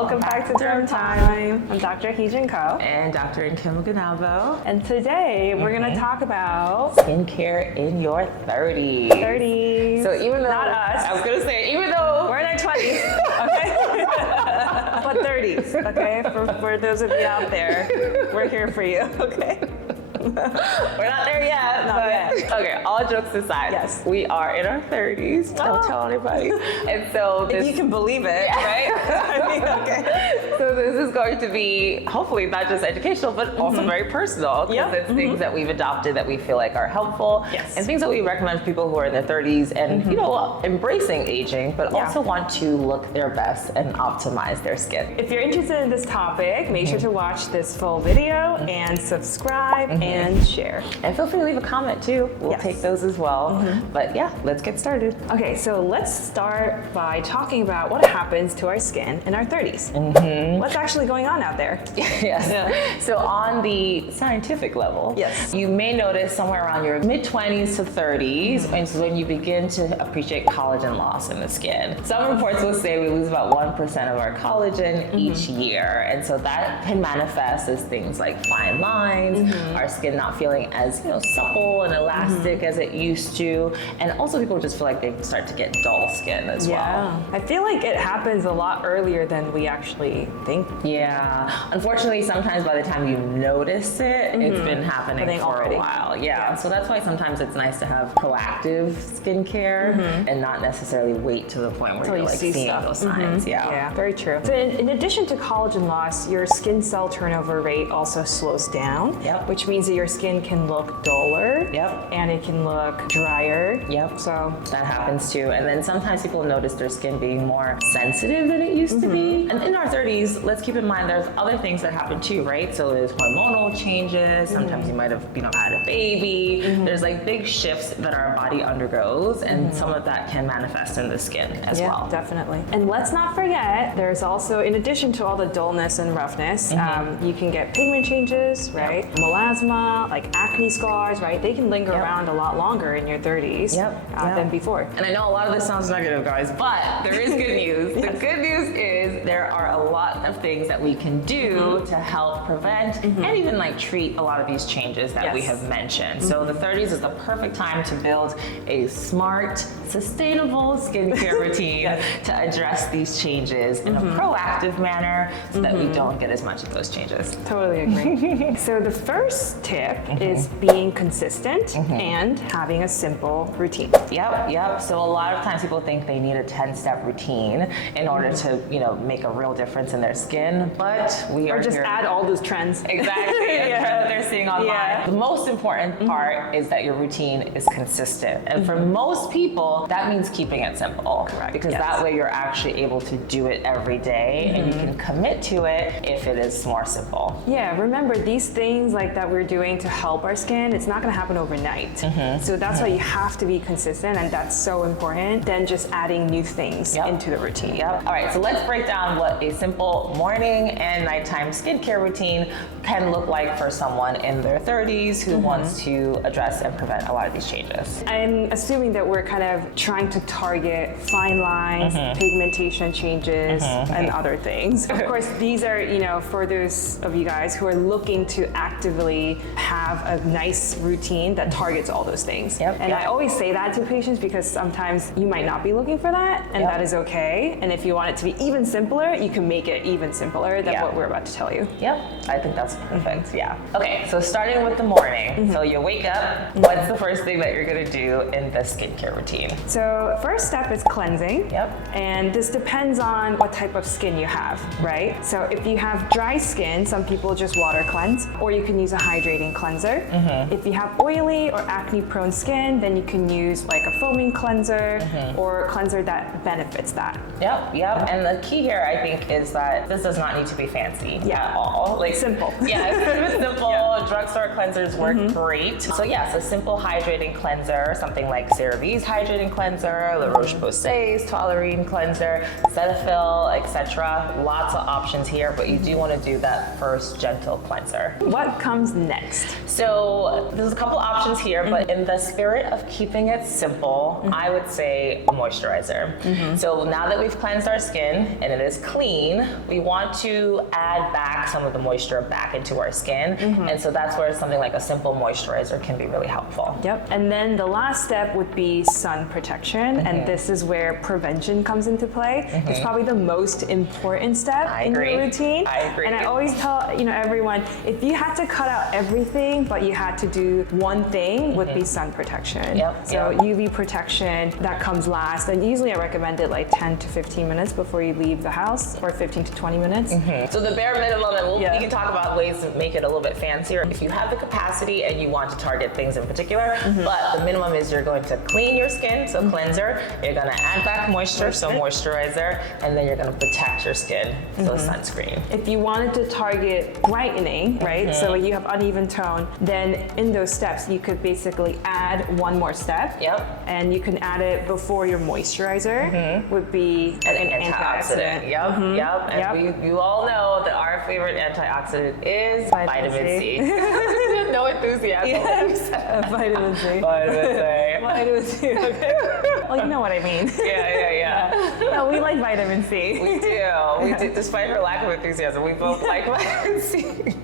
Welcome back to Derm Time. I'm Dr. Heejin Ko. And Dr. Kim Ganavo. And today we're going to talk about skincare in your 30s. 30s. So even though not us, I was going to say, even though we're in our 20s, okay? But 30s, okay? For those of you out there, we're here for you, okay? we're not there yet. Not yet. Okay, all jokes aside, yes, we are in our 30s. Don't tell anybody. And so if you can believe it, right? I mean, okay. So this is going to be hopefully not just educational, but also very personal, because it's things that we've adopted that we feel like are helpful, and things that we recommend for people who are in their 30s and you know, embracing aging, but also want to look their best and optimize their skin. If you're interested in this topic, make sure to watch this full video and subscribe and share. And feel free to leave a comment too. We'll take those as well. But yeah, let's get started. Okay, so let's start by talking about what happens to our skin in our 30s. What's actually going on out there? So on the scientific level, you may notice somewhere around your mid-20s to 30s is when you begin to appreciate collagen loss in the skin. Some reports will say we lose about 1% of our collagen each year. And so that can manifest as things like fine lines, our skin not feeling as supple and elastic as it used to. And also people just feel like they start to get dull skin as well. I feel like it happens a lot earlier than we actually think. Unfortunately, sometimes by the time you notice it, it's been happening for a while. So that's why sometimes it's nice to have proactive skincare and not necessarily wait to the point where you're like seeing those signs. Very true. So in addition to collagen loss, your skin cell turnover rate also slows down, which means that your skin can look duller and it can look drier. So that happens too. And then sometimes people notice their skin being more sensitive than it used to be. And in our 30s, let's keep in mind there's other things that happen too, right? So there's hormonal changes. Sometimes you might have had a baby. There's like big shifts that our body undergoes, and some of that can manifest in the skin as well. Definitely. And let's not forget, there's also, in addition to all the dullness and roughness, you can get pigment changes, right? Melasma, like acne scars, right? They can linger around a lot longer in your 30s than before. And I know a lot of this sounds negative, guys, but there is good news. The good news is there are a lot of things that we can do to help prevent and even like treat a lot of these changes that we have mentioned. So the 30s is the perfect time to build a smart, sustainable skincare routine to address these changes in a proactive manner so that we don't get as much of those changes. Totally agree. So the first tip is being consistent and having a simple routine. So a lot of times people think they need a 10-step routine in order to, make a real difference in their skin, but we or just add all those trends. Exactly. What they're seeing online. The most important part is that your routine is consistent. And for most people, that means keeping it simple. Correct. Because that way you're actually able to do it every day and you can commit to it if it is more simple. Remember these things like that we're doing to help our skin, it's not going to happen overnight. So that's why you have to be consistent, and that's so important than just adding new things into the routine. All right, so let's break down what a simple morning and nighttime skincare routine can look like for someone in their 30s who wants to address and prevent a lot of these changes. I'm assuming that we're kind of trying to target fine lines, pigmentation changes, and other things. Of course, these are, for those of you guys who are looking to actively have a nice routine that targets all those things. And I always say that to patients because sometimes you might not be looking for that, and that is okay. And if you want it to be even simpler, you can make it even simpler than what we're about to tell you. I think that's perfect. Okay, so starting with the morning. So you wake up, what's the first thing that you're gonna do in the skincare routine? So first step is cleansing. And this depends on what type of skin you have, right? So if you have dry skin, some people just water cleanse, or you can use a hydrating cleanser. If you have oily or acne prone skin, then you can use like a foaming cleanser or a cleanser that benefits that. And the key here, I think, is that this does not need to be fancy at all. Like simple. It's simple. Drugstore cleansers work great. So yes, a simple hydrating cleanser, something like CeraVe's hydrating cleanser, La Roche-Posay's Toleriane cleanser, Cetaphil, etc. Lots of options here, but you do want to do that first gentle cleanser. What comes next? So there's a couple options here, but in the spirit of keeping it simple, simple, I would say a moisturizer. So now that we've cleansed our skin and it is clean, we want to add back some of the moisture back into our skin. And so that's where something like a simple moisturizer can be really helpful. Yep. And then the last step would be sun protection. And this is where prevention comes into play. It's probably the most important step in your routine. I agree. And I always tell everyone, if you had to cut out everything, but you had to do one thing, would be sun protection. So UV protection, that comes last. And usually I recommend it like 10 to 15 minutes before you leave the house, or 15 to 20 minutes. So the bare minimum, and we can talk about ways to make it a little bit fancier. If you have the capacity and you want to target things in particular, but the minimum is you're going to clean your skin, so cleanser, you're gonna add back moisture, so moisturizer, and then you're gonna protect your skin, so sunscreen. If you wanted to target brightening, right, so you have uneven tone, then in those steps, you could basically add one more step. And you can add it before your moisturizer, would be an antioxidant. And you all know that our favorite antioxidant is vitamin C. No enthusiasm. Vitamin C. Vitamin C, okay. Well, you know what I mean. No, we like vitamin C. We do. Despite her lack of enthusiasm, we both like vitamin C.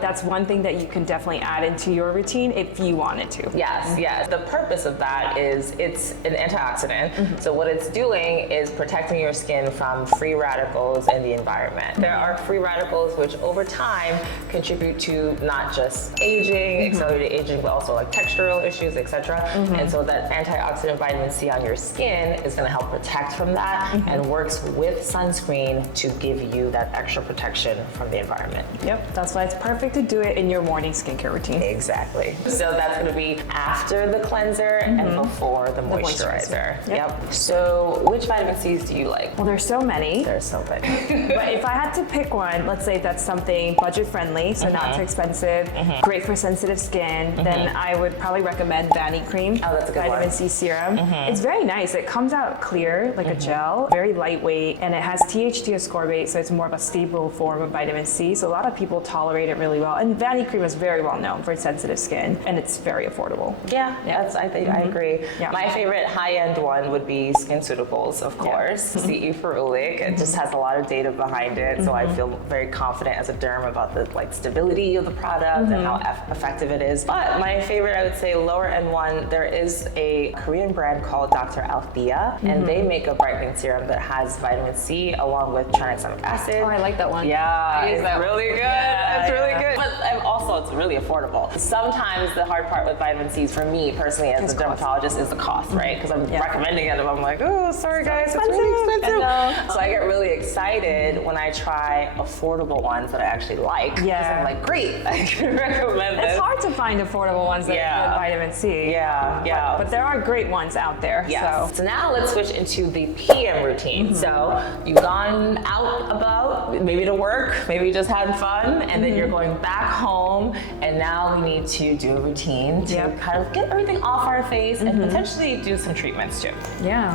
That's one thing that you can definitely add into your routine if you wanted to. Yes. The purpose of that is it's an antioxidant. So what it's doing is protecting your skin from free radicals in the environment. There are free radicals which over time contribute to not just aging, accelerated aging, but also like textural issues, etc. And so that antioxidant vitamin C on your skin is going to help protect from that and works with sunscreen to give you that extra protection from the environment. That's why it's perfect to do it in your morning skincare routine. Exactly. So that's going to be after the cleanser and before the moisturizer. So which vitamin C's do you like? Well, there's so many. There's so many. But if I had to pick one, let's say that's something budget friendly, so not too expensive, great for sensitive skin, then I would probably recommend Vanny Cream. Oh, that's a good Vitamin one. C serum. It's very nice. It comes out clear, like a gel, very lightweight, and it has THC ascorbate, so it's more of a stable form of vitamin C. So a lot of people tolerate it really well. And Vanny Cream is very well known for sensitive skin, and it's very affordable. I think I agree. My favorite high-end one would be SkinCeuticals, of course. CE Ferulic. It just has a lot of data behind it, so I feel very confident as a derm about the stability of the product and how effective it is. But my favorite, I would say, lower end one, there is a Korean brand called Dr. Althea, and they make a brightening serum that has vitamin C along with tranexamic acid. Oh, I like that one. It's really good. It's really good. But also, it's really affordable. Sometimes the hard part with vitamin C's for me personally as a dermatologist is the cost, right? Because I'm recommending it and I'm like, oh, sorry guys, it's really expensive. So I get really excited when I try affordable ones that I actually like. Because I'm like, great, I can recommend this. It's hard to find affordable ones that have vitamin C. But there are great ones out there. So now let's switch into the PM routine. So you've gone out about, maybe to work, maybe you just had fun, and then you're going back home, and now we need to do a routine to kind of get everything off our face and potentially do some treatments too.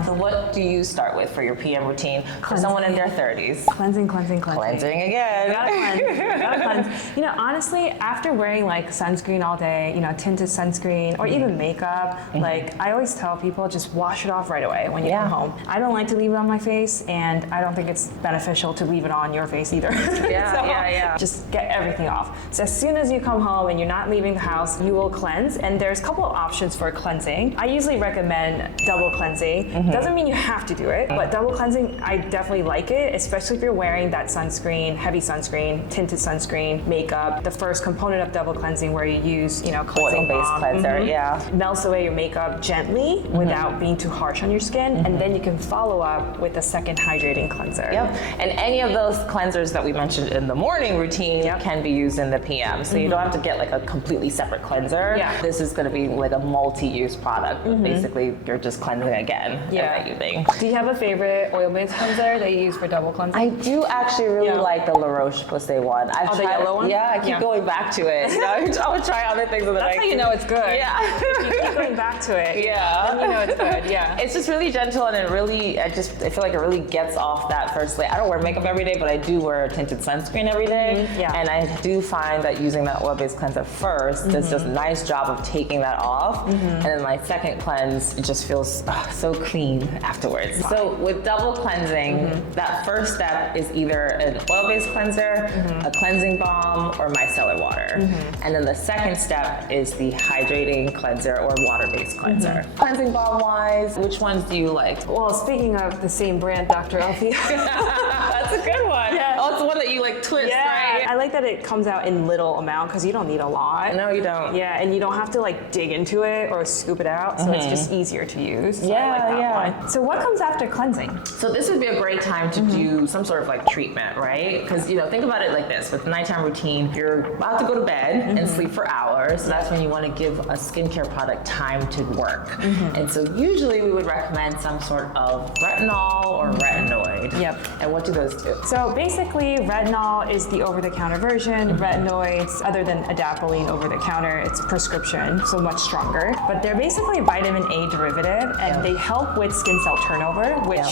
So what do you start with for your PM routine for someone in their 30s? Cleansing. Cleansing again. You gotta cleanse. Honestly, after wearing like sunscreen all day, tinted sunscreen or even makeup, like I always tell people, just wash it off right away when you come home. I don't like to leave it on my face, and I don't think it's beneficial to leave it on your face either. Just get everything off. So as soon as you come home and you're not leaving the house, you will cleanse. And there's a couple of options for cleansing. I usually recommend double cleansing. Doesn't mean you have to do it, but double cleansing, I definitely like it, especially if you're wearing that sunscreen, heavy sunscreen, tinted sunscreen, makeup. The first component of double cleansing where you use, cleansing oil-based balm, cleanser, melts away your makeup gently without being too harsh on your skin, and then you can follow up with a second hydrating cleanser. And any of those cleansers that we mentioned in the morning routine can be used in the PM. So you don't have to get like a completely separate cleanser. This is going to be like a multi-use product. But basically, you're just cleansing again in the evening. Do you have a favorite oil-based cleanser that you use for double cleansing? I do actually really like the La Roche-Posay one. I've tried, the yellow one? I keep going back to it. I would try other things. That's how you know it's good. If you keep going back to it, then you know it's good. It's just really gentle, and it really I feel like it really gets off that first layer. I don't wear makeup every day, but I do wear a tinted sunscreen every day. Yeah. And I do find that using that oil-based cleanser first does just a nice job of taking that off. And then my second cleanse, it just feels so clean afterwards. So with double cleansing, that first step is either an oil-based cleanser, a cleansing balm, or micellar water. And then the second step is the hydrating cleanser or water-based cleanser. Cleansing balm wise, which ones do you like? Well, speaking of the same brand, Dr. Elfie. That's a good one. Yeah. Oh, it's the one that you like twist, right? I like that it comes out in little amount because you don't need a lot. No, you don't. Yeah, and you don't have to like dig into it or scoop it out, so it's just easier to use. So I like that one. So what comes after cleansing? So this would be a great time to do some sort of like treatment, right? Because think about it like this: with the nighttime routine, you're about to go to bed and sleep for hours. So that's when you want to give a skincare product time to work. And so usually we would recommend some sort of retinol or retinoid. Yep. And what do those do? So basically, retinol is the over-the-counter version. Retinoids, other than adapalene over-the-counter, it's prescription, so much stronger. But they're basically vitamin A derivative, and they help with skin cell turnover, which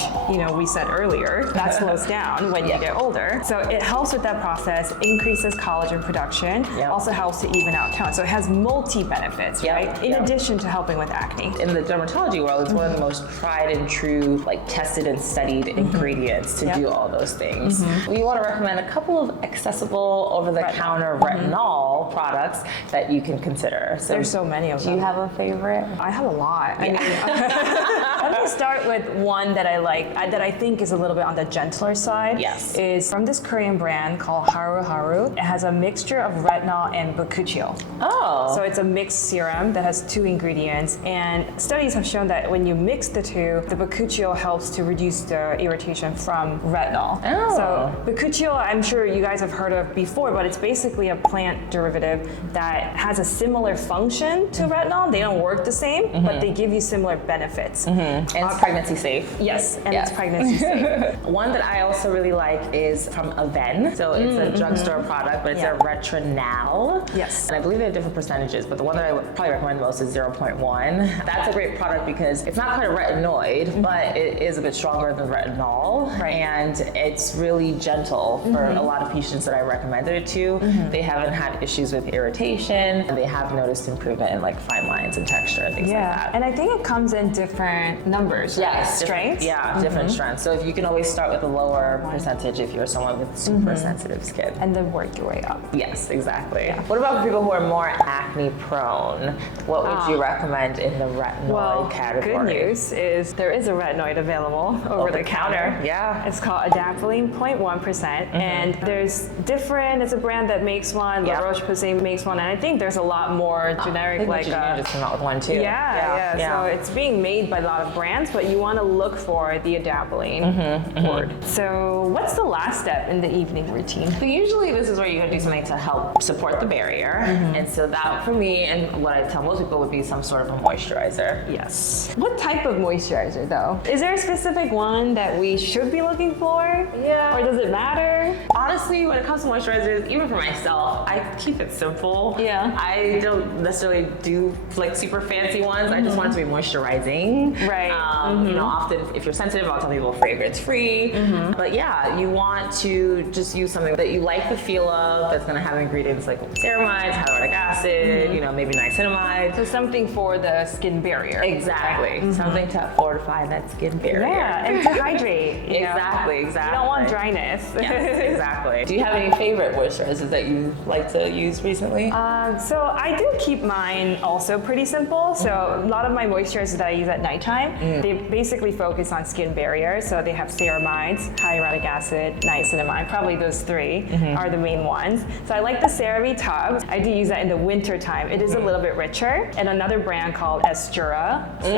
we said earlier, that slows down when you get older. So it helps with that process, increases collagen production, also helps to even out tone. So it has multi-benefits, right? In addition to helping with acne. In the dermatology world, it's one of the most tried and true, like tested and studied ingredients to do all those things. We want to recommend a couple of accessible over-the-counter retinol products that you can consider. So there's so many of them. Do you have a favorite? I have a lot. I mean, let me start with one that I like, that I think is a little bit on the gentler side. Yes. Is from this Korean brand called Haru Haru. It has a mixture of retinol and bakuchiol. Oh. So it's a mixed serum that has 2 ingredients, and studies have shown that when you mix the 2, the bakuchiol helps to reduce the irritation from retinol. Oh. So bakuchiol, I'm sure you guys have heard of before, but it's basically a plant derivative that has a similar function to retinol. They don't work the same, but they give you similar benefits. And it's pregnancy safe. Yes, and it's pregnancy safe. One that I also really like is from Aven. So it's a drugstore product, but it's a Retronal. Yes. And I believe they have different percentages, but the one that I would probably recommend most is 0.1. That's a great product because it's not quite a retinoid, but it is a bit stronger than retinol. Right. And it's really gentle for a lot of patients that I recommended it to. They haven't had issues with irritation, and they have noticed improvement in like fine lines and texture and things like that. And I think it comes in different numbers, right? Strengths. Different strengths. So if you can always start with a lower percentage if you're someone with super sensitive skin. And then work your way up. Yes, exactly. What about for people who are more acne prone? What would you recommend in the retinoid category? Good news is there is a retinoid available over the counter. Yeah. It's called Adapalene 0.1%, and there's different. It's a brand that makes one. La Roche-Posay makes one, and I think there's a lot more generic, I think Neutrogena just came out with one too. So it's being made by a lot of brands, but you want to look for the Adapalene word. So what's the last step in the evening routine? So usually this is where you're gonna do something to help support the barrier. And so that for me, and what I tell most people, would be some sort of a moisturizer. Yes. What type of moisturizer though? Is there a specific one that we should be looking for? Yeah. Or does it matter? Honestly, when it comes to moisturizers, even for myself, I keep it simple. Yeah. I don't necessarily do like super fancy ones. I just want it to be moisturizing. Right. Often if you're sensitive, I'll tell people fragrance free. But yeah, you want to just use something that you like the feel of, that's gonna have ingredients like ceramides, hyaluronic acid, maybe niacinamide. So something for the skin barrier. Exactly. Something to fortify that skin barrier. Yeah, and to hydrate. Exactly. You don't want dryness. Yes, exactly. Do you have any favorite moisturizers that you like to use recently? So I do keep mine also pretty simple. So a lot of my moisturizers that I use at nighttime, they basically focus on skin barrier. So they have ceramides, hyaluronic acid, niacinamide. Probably those 3 are the main ones. So I like the CeraVe tubs. I do use that in the winter time. It is a little bit richer. And another brand called Estura. So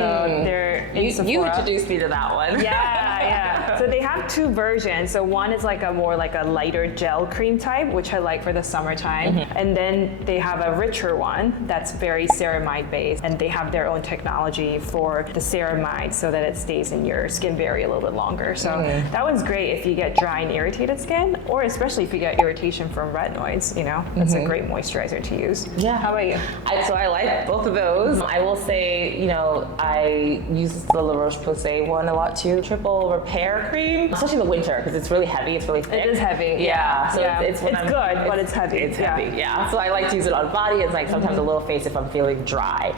they're in Sephora. You introduced me to that one. Yeah. So they have two versions. So one is like a more like a lighter gel cream type, which I like for the summertime. And then they have a richer one that's very ceramide based, and they have their own technology for the ceramide so that it stays in your skin barrier a little bit longer. So that one's great if you get dry and irritated skin, or especially if you get irritation from retinoids, you know, that's a great moisturizer to use. Yeah. How about you? So I like both of those. I will say, you know, I use the La Roche-Posay one a lot too. Triple repair cream, especially in the winter because it's really heavy. It's really thick. It is heavy. Yeah. So it's good, but it's heavy. It's heavy. Yeah. So I like to use it on body. It's like sometimes a little face if I'm feeling dry.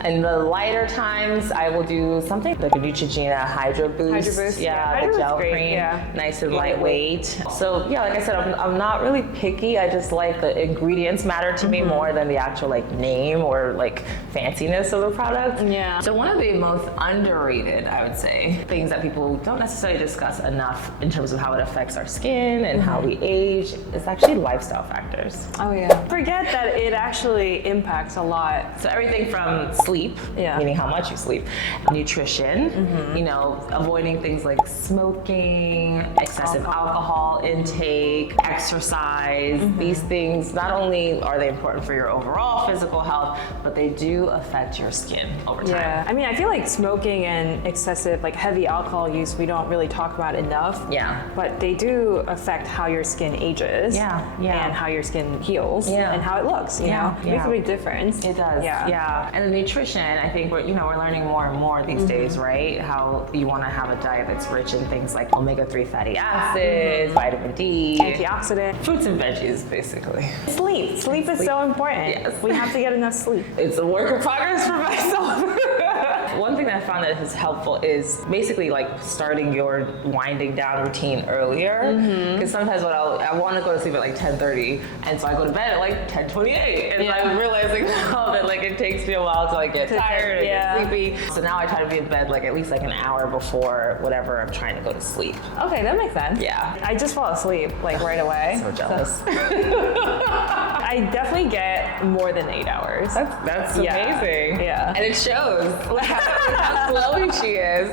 And the lighter times, I will do something like a Neutrogena Hydro Boost. Yeah, the gel cream. Yeah. Nice and lightweight. So yeah, like I said, I'm not really picky. I just like the ingredients matter to me more than the actual like name or like fanciness of the product. Yeah. So one of the most underrated, I would say, things that people don't necessarily discuss enough in terms of how it affects our skin and how we age is actually lifestyle factors. Oh yeah. Forget that it actually impacts a lot. So everything from sleep, meaning how much you sleep, nutrition, you know, avoiding things like smoking, excessive alcohol intake, exercise. These things, not only are they important for your overall physical health, but they do affect your skin over time. Yeah, I mean, I feel like smoking and excessive, like heavy alcohol use, we don't really talk about enough. Yeah. But they do affect how your skin ages. And how your skin heals. And how it looks. You know, it makes a big difference. It does. Yeah. And the nutrition, I think we're learning more and more these days, right? How you want to have a diet that's rich in things like omega-3 fatty acids, vitamin D, antioxidant, fruits and veggies, basically. Sleep is so important. Yes. We have to get enough sleep. It's a work of progress for myself. One thing that I found that is helpful is basically like starting your winding down routine earlier. Because sometimes I want to go to sleep at like 10:30, and so I go to bed at like 10:28, and I'm realizing now that like it takes me a while to like get tired and get sleepy. So now I try to be in bed like at least like an hour before whatever I'm trying to go to sleep. Okay, that makes sense. Yeah. I just fall asleep like right away. So jealous. I definitely get more than 8 hours. That's amazing. Yeah. And it shows how slow she is.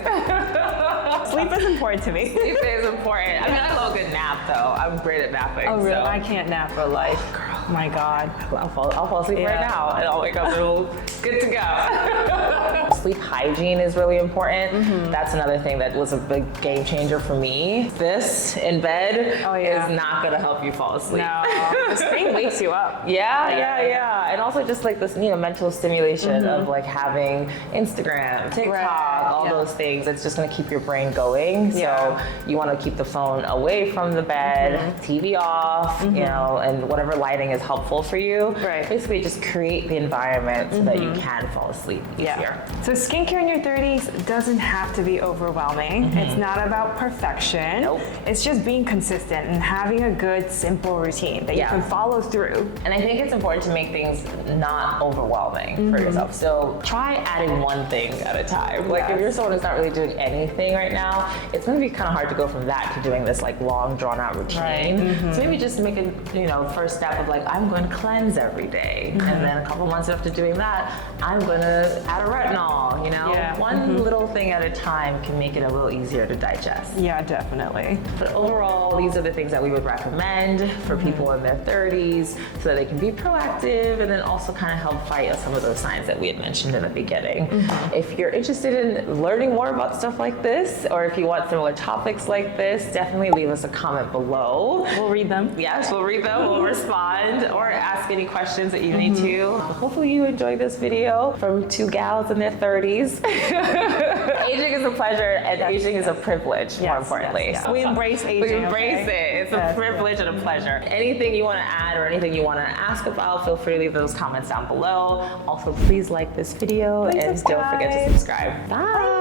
Sleep is important to me. Sleep is important. I mean, I love a good nap though. I'm great at napping. Oh really? So. I can't nap for life. My God. I'll fall asleep right now and I'll wake up and we'll good to go. Sleep hygiene is really important. That's another thing that was a big game changer for me. This in bed is not gonna help you fall asleep. No, the screen wakes you up. Yeah. And also just like this, mental stimulation of like having Instagram, TikTok, all those things. It's just gonna keep your brain going. So you wanna keep the phone away from the bed, TV off, and whatever lighting is helpful for you. Right. Basically just create the environment so that you can fall asleep easier. So skincare in your 30s doesn't have to be overwhelming. It's not about perfection. Nope. It's just being consistent and having a good, simple routine that you can follow through. And I think it's important to make things not overwhelming for yourself. So try adding one thing at a time. Like if you're someone who's not really doing anything right now, it's gonna be kind of hard to go from that to doing this like long drawn out routine. So maybe just make a first step of like, I'm going to cleanse every day. And then a couple months after doing that, I'm going to add a retinol, One little thing at a time can make it a little easier to digest. Yeah, definitely. But overall, these are the things that we would recommend for people in their 30s so that they can be proactive and then also kind of help fight some of those signs that we had mentioned in the beginning. If you're interested in learning more about stuff like this, or if you want similar topics like this, definitely leave us a comment below. We'll read them. Yes, we'll read them, we'll respond, or ask any questions that you need to. Hopefully you enjoyed this video from two gals in their 30s. Aging is a pleasure and aging is a privilege, more importantly. Yes. We embrace aging. We embrace it. It's a privilege and a pleasure. Anything you want to add or anything you want to ask about, feel free to leave those comments down below. Also, please like this video and don't forget to subscribe. Bye.